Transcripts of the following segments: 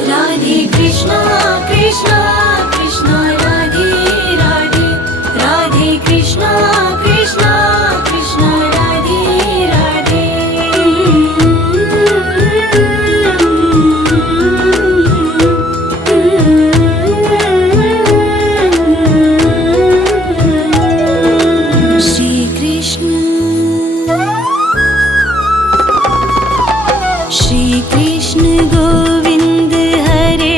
राधे कृष्णा कृष्णा कृष्णा राधे राधे राधे कृष्णा कृष्णा कृष्णा राधे राधे श्री कृष्ण गोविंद हरे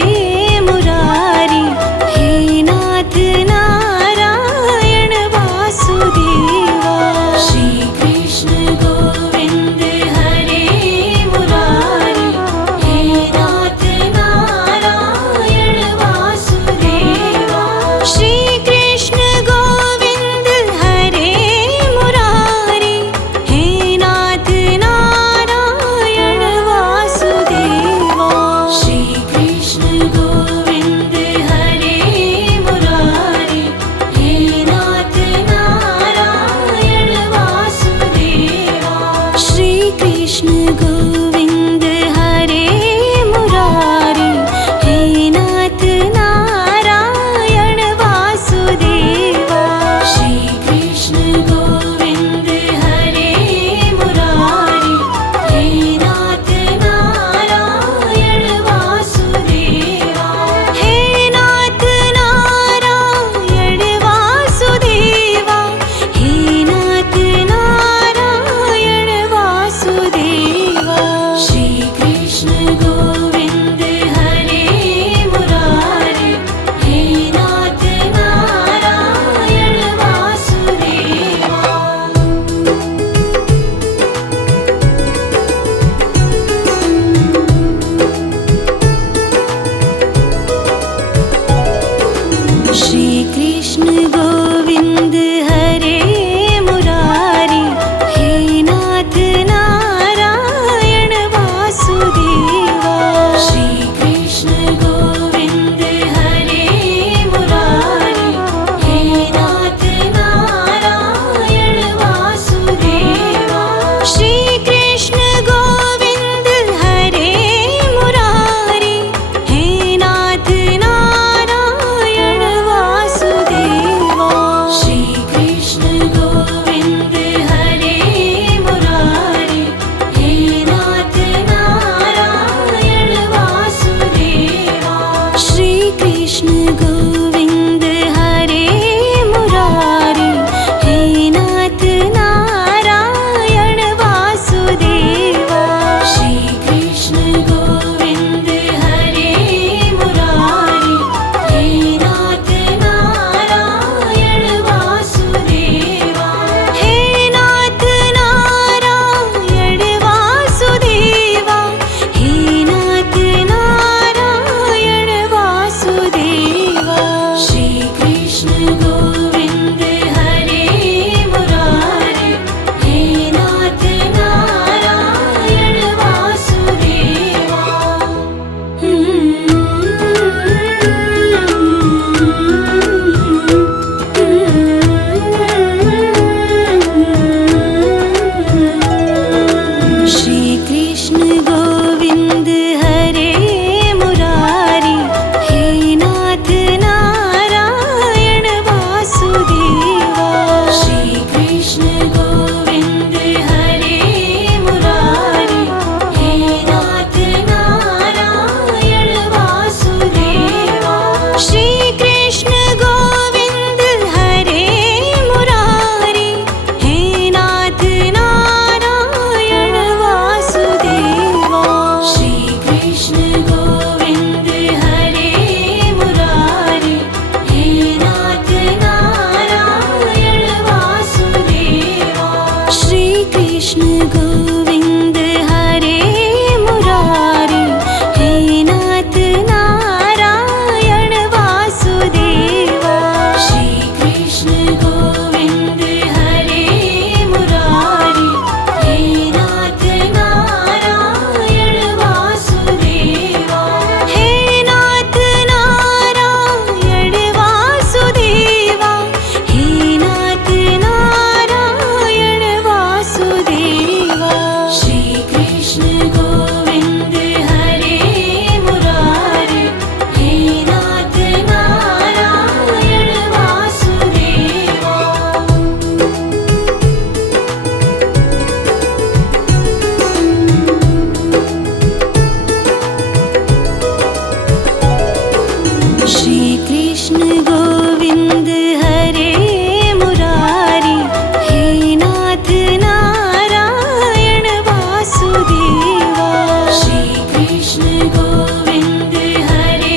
गोविन्द हरे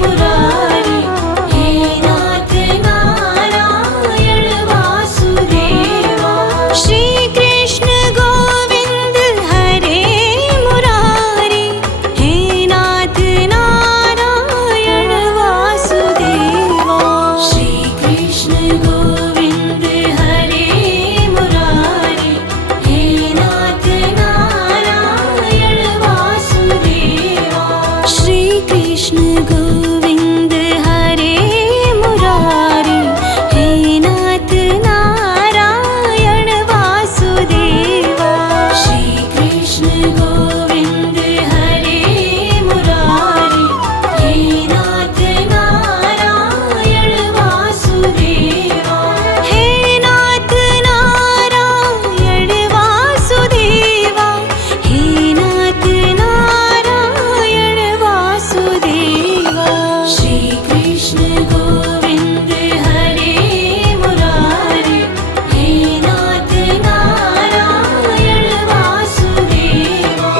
मुरारी हे नाथ नारायण वासुदेवा श्री कृष्ण गोविन्द हरे मुरारी हे नाथ नारायण वासुदेवा श्री कृष्ण गोविन्द हरे मुरारी हे नाथ नारायण वासुदेवा श्री कृष्ण गोविन्द हरे मुरारी हे नाथ नारायण वासुदेवा श्री कृष्ण गोविन्द हरे मुरारी हे नाथ नारायण वासुदेवा हे नाथ नारायण वासुदेवा हे नाथ नारायण वासुदेवा श्री कृष्ण गोविन्द हरे मुरारी हे नाथ नारायण वासुदेवा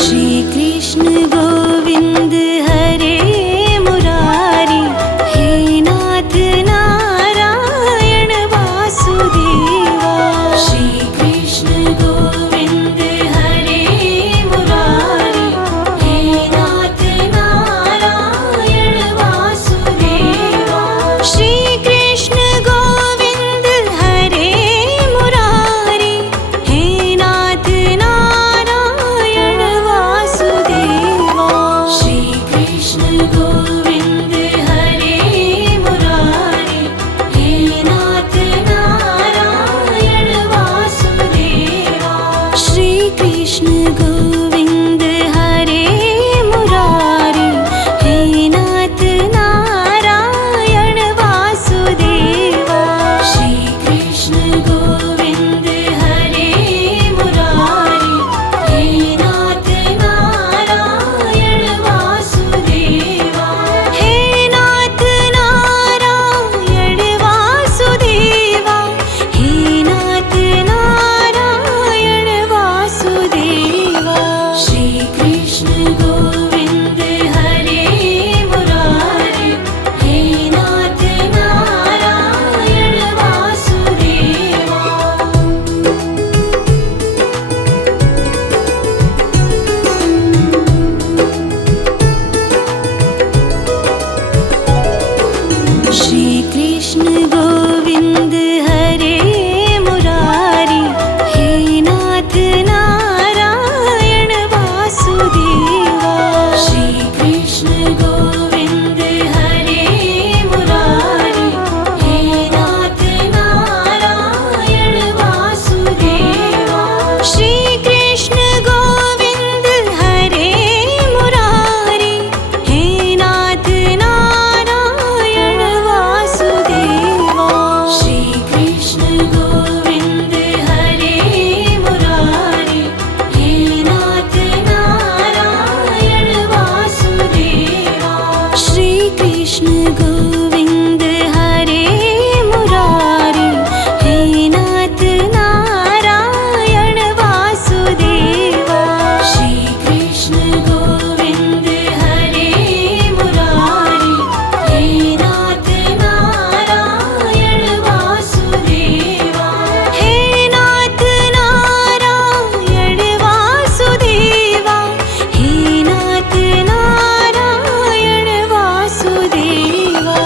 श्री कृष्ण गोविन्द हरे मुरारी हे नाथ नारायण वासुदेवा श्री कृष्ण गोविन्द हरे मुरारी हे नाथ नारायण वासुदेवा श्री कृष्ण गोविन्द हरे मुरारी हे नाथ नारायण वासुदेवा श्री कृष्ण गोविन्द हरे मुरारी हे नाथ नारायण वासुदेवा श्री कृष्ण गोविन्द हरे मुरारी हे नाथ नारायण वासुदेवा श्री कृष्ण गोविन्द हरे मुरारी हे नाथ नारायण वासुदेवा हे नाथ नारायण वासुदेवा हे नाथ नारायण वासुदेवा श्री कृष्ण गोविन्द हरे मुरारी हे नाथ नारायण वासुदेवा श्री कृष्ण गोविन्द हरे मुरारी हे नाथ नारायण वासुदेवा श्री कृष्ण गोविन्द हरे मुरारी हे नाथ नारायण वासुदेवा श्री कृष्ण गोविन्द हरे मुरारी हे नाथ नारायण वासुदेवा श्री कृष्ण गोविन्द हरे मुरारी हे नाथ नारायण वासुदेवा श्री कृष्ण गोविन्द हरे मुरारी हे नाथ नारायण वासुदेवा श्री कृष्ण गोविन्द हरे मुरारी हे नाथ नारायण वासुदेवा हे नाथ नारायण वासुदेवा हे नाथ नारायण वासुदेवा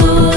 गो